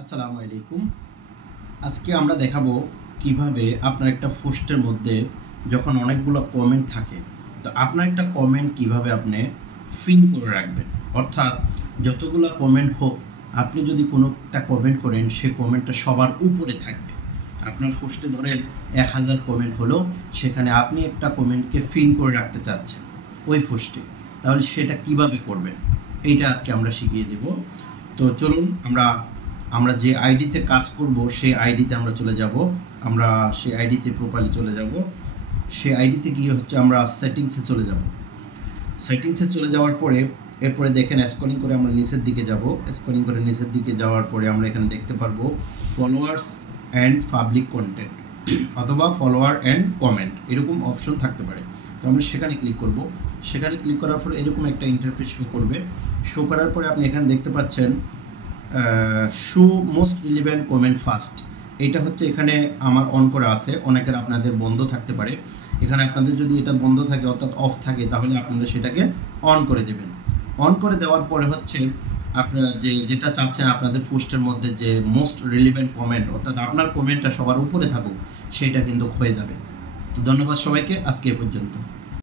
আসসালামু আলাইকুম। আজকে আমরা দেখাবো কিভাবে আপনার একটা পোস্টের মধ্যে যখন অনেকগুলো কমেন্ট থাকে, তো আপনার একটা কমেন্ট কিভাবে আপনি পিন করে রাখবেন। অর্থাৎ যতগুলো কমেন্ট হোক, আপনি যদি কোনো একটা কমেন্ট করেন, সে কমেন্টটা সবার উপরে থাকবে। আপনার পোস্টে ধরেন 1000 কমেন্ট হলো, সেখানে আপনি একটা কমেন্টকে পিন করে রাখতে চাচ্ছেন ওই পোস্টে, তাহলে সেটা কিভাবে করবেন এইটা আজকে আমরা শিখিয়ে দেব। তো চলুন আমরা যে আইডিতে কাজ করব সেই আইডিতে আমরা চলে যাব। আমরা সেই আইডিতে প্রপারলি চলে যাব। সেই আইডিতে গিয়ে আমরা সেটিংসে চলে যাব। সেটিংসে চলে যাওয়ার পরে এরপরে দেখেন স্ক্রলিং করে আমরা নিচের দিকে যাব। স্ক্রলিং করে নিচের দিকে যাওয়ার পরে আমরা এখানে দেখতে পারবো ফলোয়ার্স অ্যান্ড পাবলিক কন্টেন্ট অথবা ফলোয়ার অ্যান্ড কমেন্ট, এরকম অপশন থাকতে পারে। তো আমরা সেখানে ক্লিক করব। সেখানে ক্লিক করার পরে এরকম একটা ইন্টারফেস শো করবে। শো করার পরে আপনি এখানে দেখতে পাচ্ছেন show most relevant comment first. এটা এখানে আমার অন করা আছে, অনেকের আপনাদের বন্ধ থাকতে পারে। এখানে আপনাদের যদি এটা বন্ধ থাকে অর্থাৎ অফ থাকে, তাহলে আপনারা সেটাকে অন করে দেবেন। অন করে দেওয়ার পরে আপনারা যেটা চাচ্ছেন আপনাদের পোস্টের মধ্যে যে মোস্ট রিলেভেন্ট কমেন্ট, অর্থাৎ আপনার কমেন্টটা সবার উপরে থাকুক, সেটা কিন্তু হয়ে যাবে। তো ধন্যবাদ সবাইকে, আজকে এ পর্যন্ত।